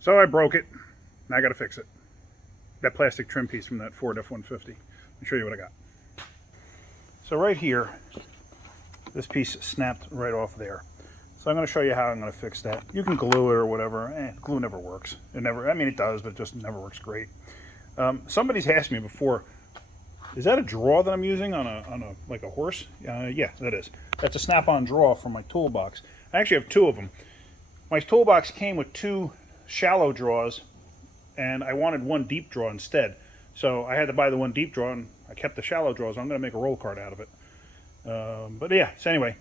So I broke it. Now I got to fix it. That plastic trim piece from that Ford F-150. Let me show you what I got. So right here, this piece snapped right off there. So I'm going to show you how I'm going to fix that. You can glue it or whatever. Glue never works. It never. I mean, it does, but it just never works great. Somebody's asked me before, is that a draw that I'm using on a like a horse? Yeah, that is. That's a snap-on draw from my toolbox. I actually have two of them. My toolbox came with two shallow draws, and I wanted one deep draw instead. So I had to buy the one deep draw, and I kept the shallow draws. I'm going to make a roll cart out of it. But yeah, so anyway,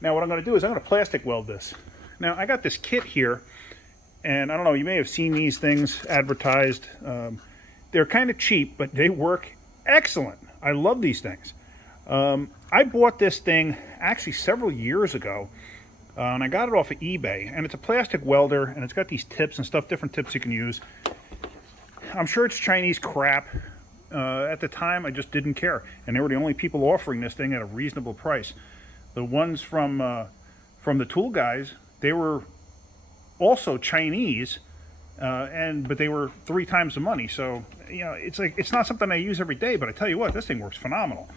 now what I'm going to do is I'm going to plastic weld this. Now I got this kit here, and I don't know, you may have seen these things advertised. They're kind of cheap, but they work excellent. I love these things. I bought this thing actually several years ago, and I got it off of eBay, and it's a plastic welder, and it's got these tips and stuff, different tips you can use. I'm sure it's Chinese crap. At the time, I just didn't care, and they were the only people offering this thing at a reasonable price. The ones from the tool guys, they were also Chinese, but they were 3 times the money. So you know, it's not something I use every day, but I tell you what, this thing works phenomenal.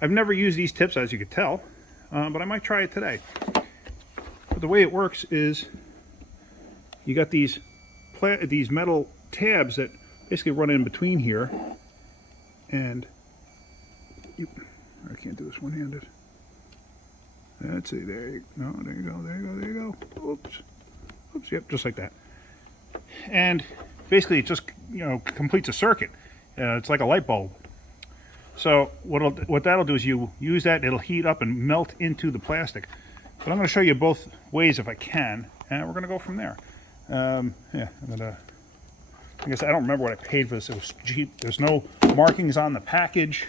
I've never used these tips, as you could tell, but I might try it today. But the way it works is you got these metal tabs that basically run in between here, and I can't do this one-handed. That's it. There you go. No, there you go. There you go. There you go. Oops. Yep, just like that. And basically, it just completes a circuit. It's like a light bulb. So what that'll do is you use that, it'll heat up and melt into the plastic. But I'm going to show you both ways if I can, and we're going to go from there. Yeah, I guess I don't remember what I paid for this. It was cheap. There's no markings on the package.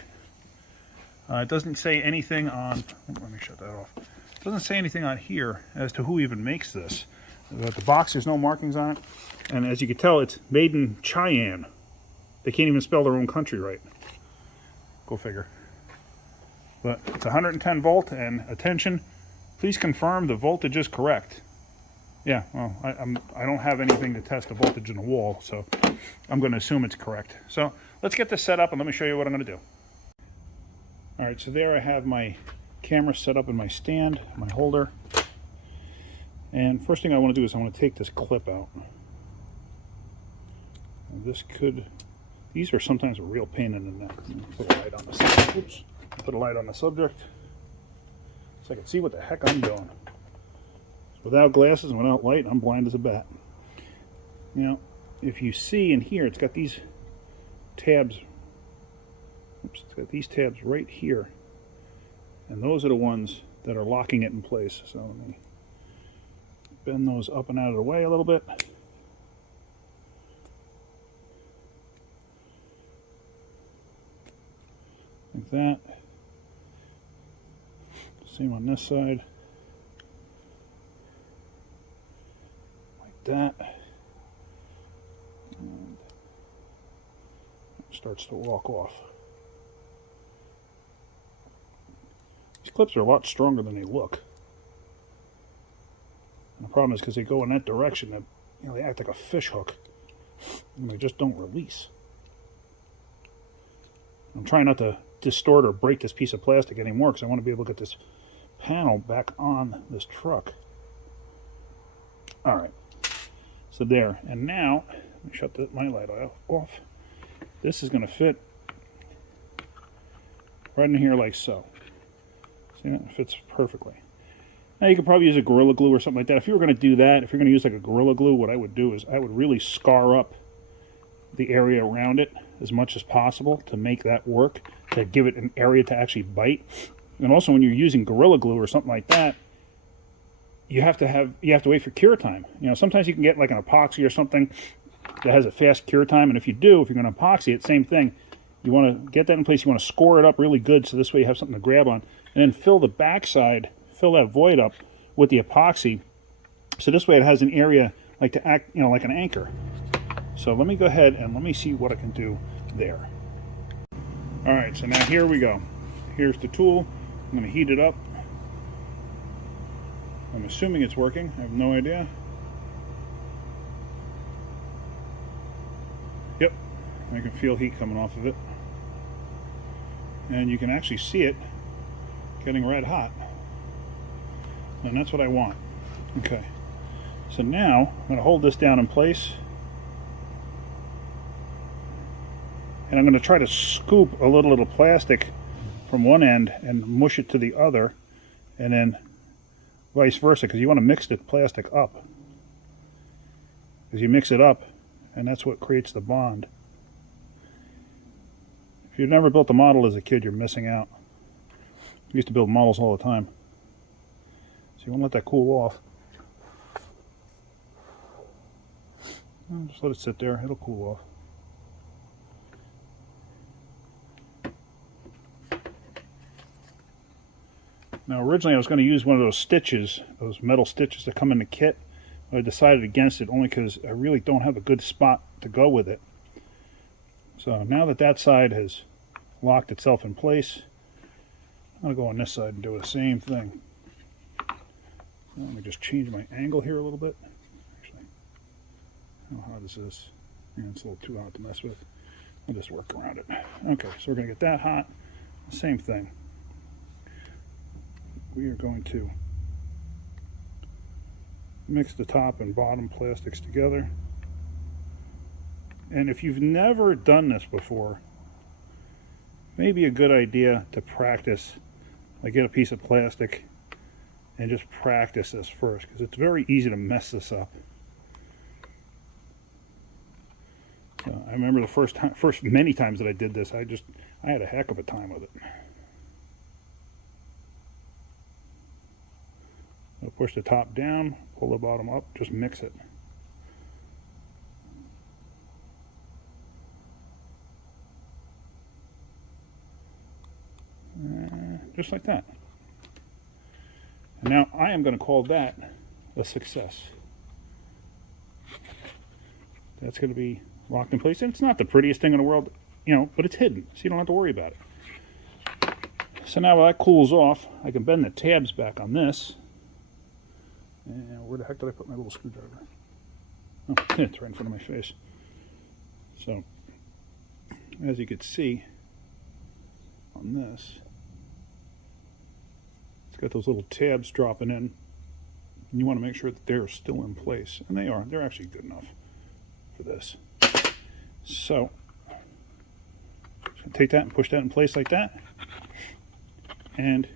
It doesn't say anything on. Let me shut that off. It doesn't say anything on here as to who even makes this. The box, there's no markings on it, and as you can tell, it's made in Cheyenne. They can't even spell their own country right. Go figure. But it's 110 volt, and attention, please confirm the voltage is correct. Yeah, well, I don't have anything to test the voltage in the wall, so I'm going to assume it's correct. So let's get this set up, and let me show you what I'm going to do. All right, so there I have my camera set up in my stand, my holder. And first thing I want to do is I want to take this clip out. And these are sometimes a real pain in the neck. Put a light on the subject. Oops. Put a light on the subject so I can see what the heck I'm doing. Without glasses and without light, I'm blind as a bat. Now, if you see in here, it's got these tabs. Oops, it's got these tabs right here. And those are the ones that are locking it in place. So let me bend those up and out of the way a little bit. Like that. Same on this side. Like that. And it starts to walk off. These clips are a lot stronger than they look. And the problem is because they go in that direction, that they act like a fish hook, and they just don't release. I'm trying not to distort or break this piece of plastic anymore because I want to be able to get this panel back on this truck. All right, so there, and now let me shut my light off. This is going to fit right in here like so. See, that fits perfectly. Now you could probably use a Gorilla Glue or something like that. If you were going to do that, if you're going to use like a Gorilla Glue, what I would do is I would really scar up the area around it as much as possible to make that work, to give it an area to actually bite. And also when you're using Gorilla Glue or something like that, you have to wait for cure time. Sometimes you can get like an epoxy or something that has a fast cure time, and if you're going to epoxy it, same thing. You want to get that in place, you want to score it up really good so this way you have something to grab on, and then fill the backside, fill that void up with the epoxy, so this way it has an area like to act, like an anchor. So let me go ahead and let me see what I can do there. All right, so now here we go. Here's the tool. I'm going to heat it up. I'm assuming it's working. I have no idea. Yep, I can feel heat coming off of it. And you can actually see it getting red hot. And that's what I want. Okay, so now I'm going to hold this down in place. And I'm going to try to scoop a little plastic from one end and mush it to the other, and then vice versa, because you want to mix the plastic up. Because you mix it up, and that's what creates the bond. If you've never built a model as a kid, you're missing out. I used to build models all the time. So you want to let that cool off. Just let it sit there, it'll cool off. Now originally I was going to use one of those stitches, those metal stitches that come in the kit, but I decided against it only because I really don't have a good spot to go with it. So now that that side has locked itself in place, I'm going to go on this side and do the same thing. Let me just change my angle here a little bit. Actually, how hot is this? Yeah, it's a little too hot to mess with. I'll just work around it. Okay, so we're going to get that hot. Same thing. We are going to mix the top and bottom plastics together. And if you've never done this before, maybe a good idea to practice, like get a piece of plastic and just practice this first, because it's very easy to mess this up. So I remember the first many times that I did this, I had a heck of a time with it. I'll push the top down, pull the bottom up, just mix it. Just like that. And now I am going to call that a success. That's going to be locked in place. And it's not the prettiest thing in the world, but it's hidden, so you don't have to worry about it. So now while that cools off, I can bend the tabs back on this. And where the heck did I put my little screwdriver? Oh, it's right in front of my face. So, as you can see on this, it's got those little tabs dropping in. And you want to make sure that they're still in place. And they are. They're actually good enough for this. So, take that and push that in place like that. And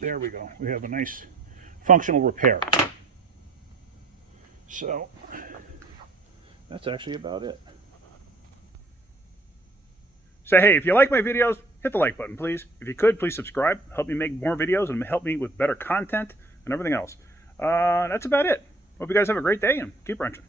there we go. We have a nice functional repair. So, that's actually about it. So hey, if you like my videos, hit the like button, please. If you could, please subscribe. Help me make more videos and help me with better content and everything else. That's about it. Hope you guys have a great day and keep wrenching.